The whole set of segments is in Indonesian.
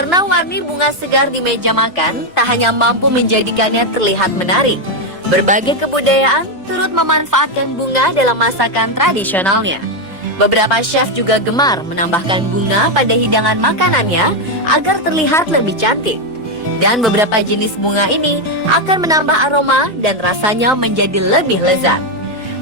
Warna-warni bunga segar di meja makan tak hanya mampu menjadikannya terlihat menarik. Berbagai kebudayaan turut memanfaatkan bunga dalam masakan tradisionalnya. Beberapa chef juga gemar menambahkan bunga pada hidangan makanannya agar terlihat lebih cantik. Dan beberapa jenis bunga ini akan menambah aroma dan rasanya menjadi lebih lezat.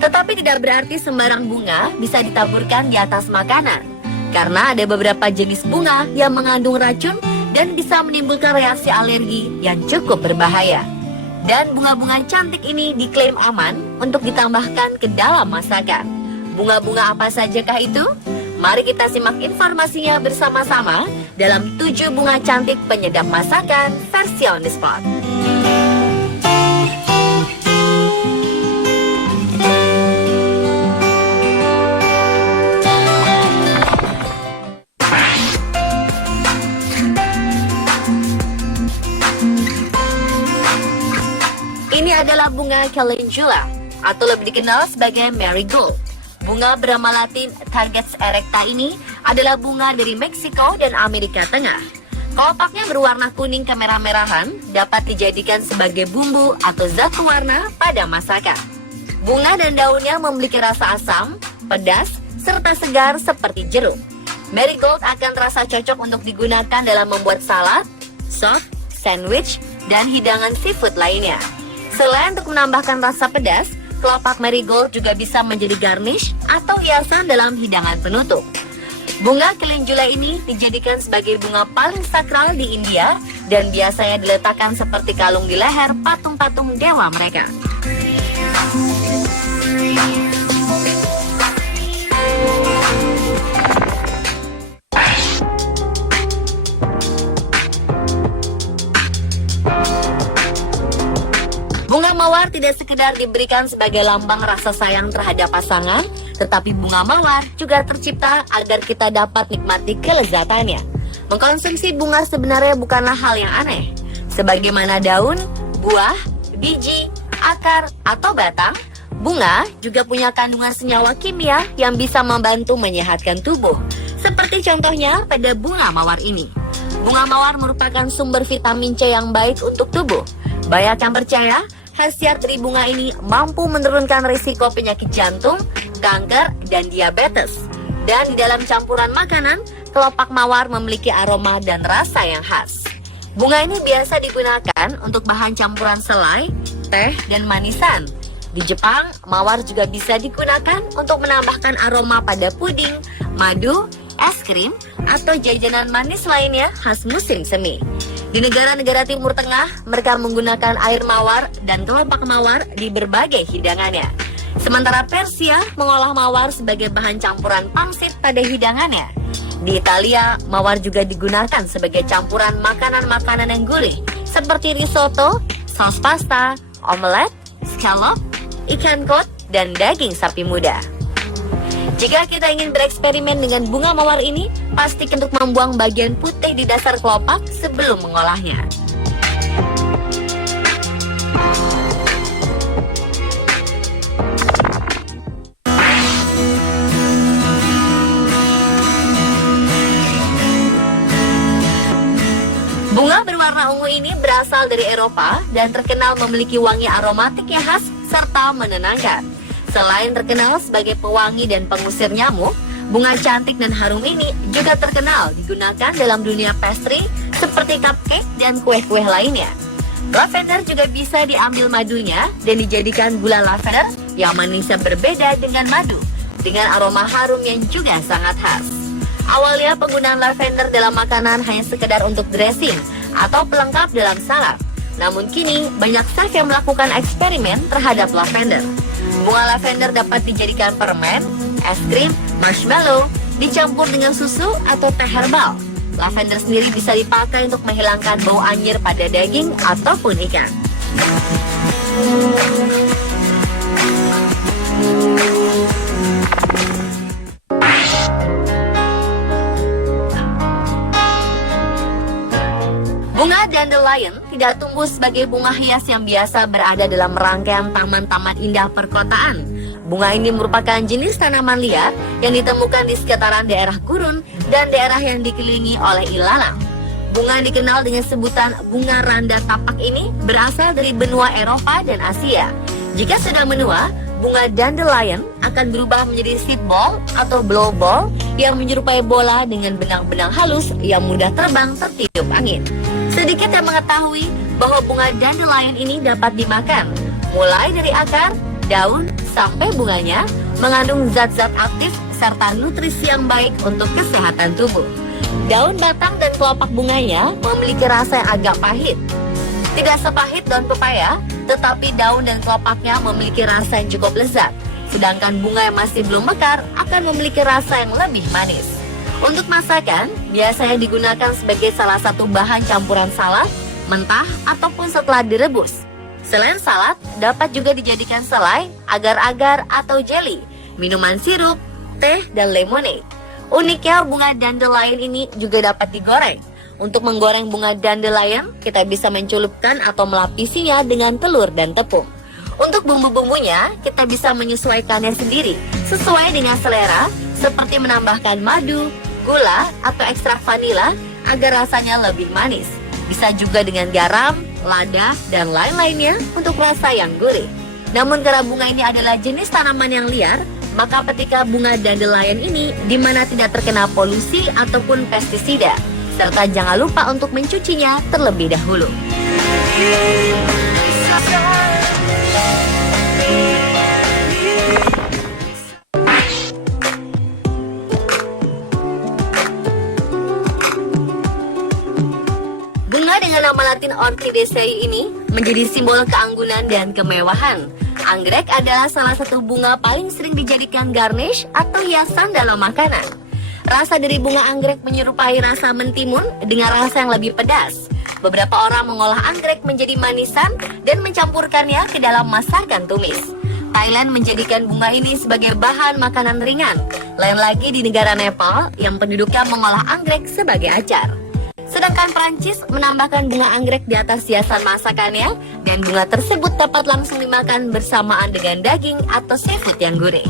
Tetapi tidak berarti sembarang bunga bisa ditaburkan di atas makanan. Karena ada beberapa jenis bunga yang mengandung racun dan bisa menimbulkan reaksi alergi yang cukup berbahaya. Dan bunga-bunga cantik ini diklaim aman untuk ditambahkan ke dalam masakan. Bunga-bunga apa sajakah itu? Mari kita simak informasinya bersama-sama dalam 7 bunga cantik penyedap masakan versi On The Spot. Ini adalah bunga calendula atau lebih dikenal sebagai marigold. Bunga bernama Latin Targets erecta ini adalah bunga dari Meksiko dan Amerika Tengah. Kelopaknya berwarna kuning kemerah-merahan, dapat dijadikan sebagai bumbu atau zat pewarna pada masakan. Bunga dan daunnya memiliki rasa asam, pedas, serta segar seperti jeruk. Marigold akan terasa cocok untuk digunakan dalam membuat salad, sop, sandwich, dan hidangan seafood lainnya. Selain untuk menambahkan rasa pedas, kelopak marigold juga bisa menjadi garnish atau hiasan dalam hidangan penutup. Bunga calendula ini dijadikan sebagai bunga paling sakral di India dan biasanya diletakkan seperti kalung di leher patung-patung dewa mereka. Bunga mawar tidak sekedar diberikan sebagai lambang rasa sayang terhadap pasangan, tetapi bunga mawar juga tercipta agar kita dapat nikmati kelezatannya. Mengkonsumsi bunga sebenarnya bukanlah hal yang aneh. Sebagaimana daun, buah, biji, akar, atau batang, bunga juga punya kandungan senyawa kimia yang bisa membantu menyehatkan tubuh. Seperti contohnya pada bunga mawar ini. Bunga mawar merupakan sumber vitamin C yang baik untuk tubuh. Banyak yang percaya khasiat dari bunga ini mampu menurunkan risiko penyakit jantung, kanker, dan diabetes. Dan di dalam campuran makanan, kelopak mawar memiliki aroma dan rasa yang khas. Bunga ini biasa digunakan untuk bahan campuran selai, teh, dan manisan. Di Jepang, mawar juga bisa digunakan untuk menambahkan aroma pada puding, madu, es krim, atau jajanan manis lainnya khas musim semi. Di negara-negara Timur Tengah, mereka menggunakan air mawar dan kelopak mawar di berbagai hidangannya. Sementara Persia mengolah mawar sebagai bahan campuran pangsit pada hidangannya. Di Italia, mawar juga digunakan sebagai campuran makanan-makanan yang gurih, seperti risotto, saus pasta, omelet, scallop, ikan kod, dan daging sapi muda. Jika kita ingin bereksperimen dengan bunga mawar ini, pastikan untuk membuang bagian putih di dasar kelopak sebelum mengolahnya. Bunga berwarna ungu ini berasal dari Eropa dan terkenal memiliki wangi aromatik yang khas serta menenangkan. Selain terkenal sebagai pewangi dan pengusir nyamuk, bunga cantik dan harum ini juga terkenal digunakan dalam dunia pastry seperti cupcake dan kue-kue lainnya. Lavender juga bisa diambil madunya dan dijadikan gula lavender yang manisnya berbeda dengan madu, dengan aroma harum yang juga sangat khas. Awalnya penggunaan lavender dalam makanan hanya sekedar untuk dressing atau pelengkap dalam salad. Namun kini banyak chef yang melakukan eksperimen terhadap lavender. Bunga lavender dapat dijadikan permen, es krim, marshmallow, dicampur dengan susu atau teh herbal. Lavender sendiri bisa dipakai untuk menghilangkan bau anyir pada daging ataupun ikan. Bunga dandelion tidak tumbuh sebagai bunga hias yang biasa berada dalam rangkaian taman-taman indah perkotaan. Bunga ini merupakan jenis tanaman liar yang ditemukan di sekitaran daerah gurun dan daerah yang dikelilingi oleh ilalang. Bunga dikenal dengan sebutan bunga randa tapak ini berasal dari benua Eropa dan Asia. Jika sudah menua, bunga dandelion akan berubah menjadi seed ball atau blow ball yang menyerupai bola dengan benang-benang halus yang mudah terbang tertiup angin. Sedikit yang mengetahui bahwa bunga dandelion ini dapat dimakan, mulai dari akar, daun, sampai bunganya mengandung zat-zat aktif serta nutrisi yang baik untuk kesehatan tubuh. Daun, batang, dan kelopak bunganya memiliki rasa yang agak pahit. Tidak sepahit daun pepaya, tetapi daun dan kelopaknya memiliki rasa yang cukup lezat. Sedangkan bunga yang masih belum mekar akan memiliki rasa yang lebih manis. Untuk masakan, biasanya digunakan sebagai salah satu bahan campuran salad, mentah, ataupun setelah direbus. Selain salad, dapat juga dijadikan selai, agar-agar, atau jelly, minuman sirup, teh, dan lemonade. Uniknya, bunga dandelion ini juga dapat digoreng. Untuk menggoreng bunga dandelion, kita bisa mencelupkan atau melapisinya dengan telur dan tepung. Untuk bumbu-bumbunya, kita bisa menyesuaikannya sendiri, sesuai dengan selera, seperti menambahkan madu, gula, atau ekstrak vanila agar rasanya lebih manis. Bisa juga dengan garam, lada, dan lain-lainnya untuk rasa yang gurih. Namun karena bunga ini adalah jenis tanaman yang liar, maka petika bunga dandelion ini di mana tidak terkena polusi ataupun pestisida, serta jangan lupa untuk mencucinya terlebih dahulu. Bunga dengan nama latin Orchidaceae ini menjadi simbol keanggunan dan kemewahan. Anggrek adalah salah satu bunga paling sering dijadikan garnish atau hiasan dalam makanan. Rasa dari bunga anggrek menyerupai rasa mentimun dengan rasa yang lebih pedas. Beberapa orang mengolah anggrek menjadi manisan dan mencampurkannya ke dalam masakan tumis. Thailand menjadikan bunga ini sebagai bahan makanan ringan. Lain lagi di negara Nepal yang penduduknya mengolah anggrek sebagai acar. Sedangkan Prancis menambahkan bunga anggrek di atas hiasan masakannya dan bunga tersebut dapat langsung dimakan bersamaan dengan daging atau seafood yang gurih.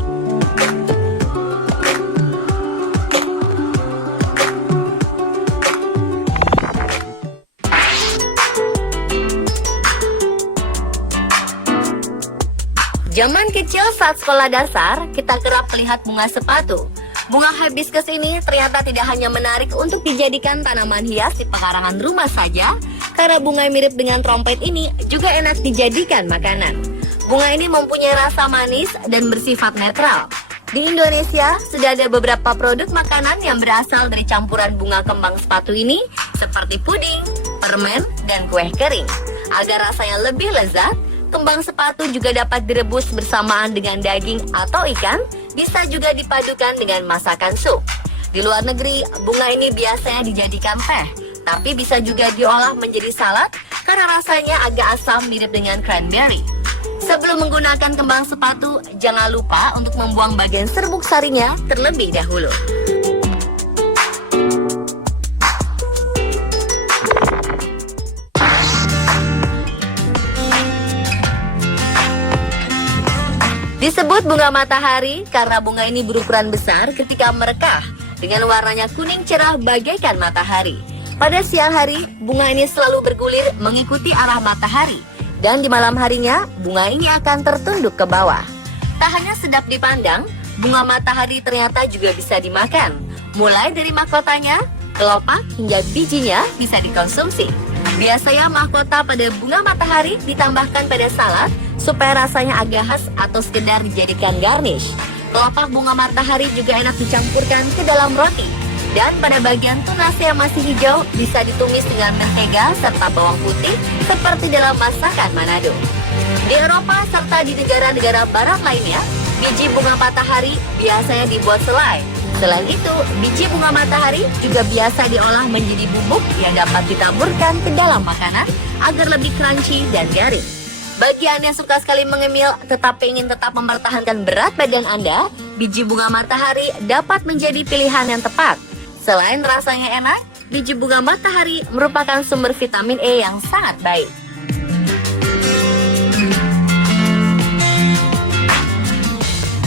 Zaman kecil saat sekolah dasar, kita kerap melihat bunga sepatu. Bunga hibiscus ini ternyata tidak hanya menarik untuk dijadikan tanaman hias di pekarangan rumah saja, karena bunga mirip dengan trompet ini juga enak dijadikan makanan. Bunga ini mempunyai rasa manis dan bersifat netral. Di Indonesia, sudah ada beberapa produk makanan yang berasal dari campuran bunga kembang sepatu ini, seperti puding, permen, dan kue kering. Agar rasanya lebih lezat, kembang sepatu juga dapat direbus bersamaan dengan daging atau ikan, bisa juga dipadukan dengan masakan sup. Di luar negeri, bunga ini biasanya dijadikan teh, tapi bisa juga diolah menjadi salad karena rasanya agak asam mirip dengan cranberry. Sebelum menggunakan kembang sepatu, jangan lupa untuk membuang bagian serbuk sarinya terlebih dahulu. Disebut bunga matahari karena bunga ini berukuran besar ketika merekah dengan warnanya kuning cerah bagaikan matahari. Pada siang hari, bunga ini selalu bergulir mengikuti arah matahari dan di malam harinya, bunga ini akan tertunduk ke bawah. Tak hanya sedap dipandang, bunga matahari ternyata juga bisa dimakan. Mulai dari mahkotanya, kelopak hingga bijinya bisa dikonsumsi. Biasanya mahkota pada bunga matahari ditambahkan pada salad supaya rasanya agak khas atau sekedar dijadikan garnish. Kelopak bunga matahari juga enak dicampurkan ke dalam roti. Dan pada bagian tunas yang masih hijau bisa ditumis dengan mentega serta bawang putih seperti dalam masakan Manado. Di Eropa serta di negara-negara barat lainnya, biji bunga matahari biasanya dibuat selai. Selain itu, biji bunga matahari juga biasa diolah menjadi bubuk yang dapat ditaburkan ke dalam makanan agar lebih crunchy dan garing. Bagi Anda yang suka sekali mengemil tetapi ingin tetap mempertahankan berat badan Anda, biji bunga matahari dapat menjadi pilihan yang tepat. Selain rasanya enak, biji bunga matahari merupakan sumber vitamin E yang sangat baik.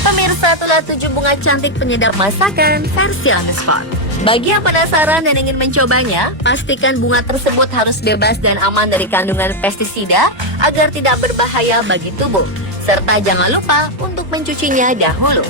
Pemirsa, satulah 7 bunga cantik penyedap masakan versi on the spot. Bagi yang penasaran dan ingin mencobanya, pastikan bunga tersebut harus bebas dan aman dari kandungan pestisida agar tidak berbahaya bagi tubuh. Serta jangan lupa untuk mencucinya dahulu.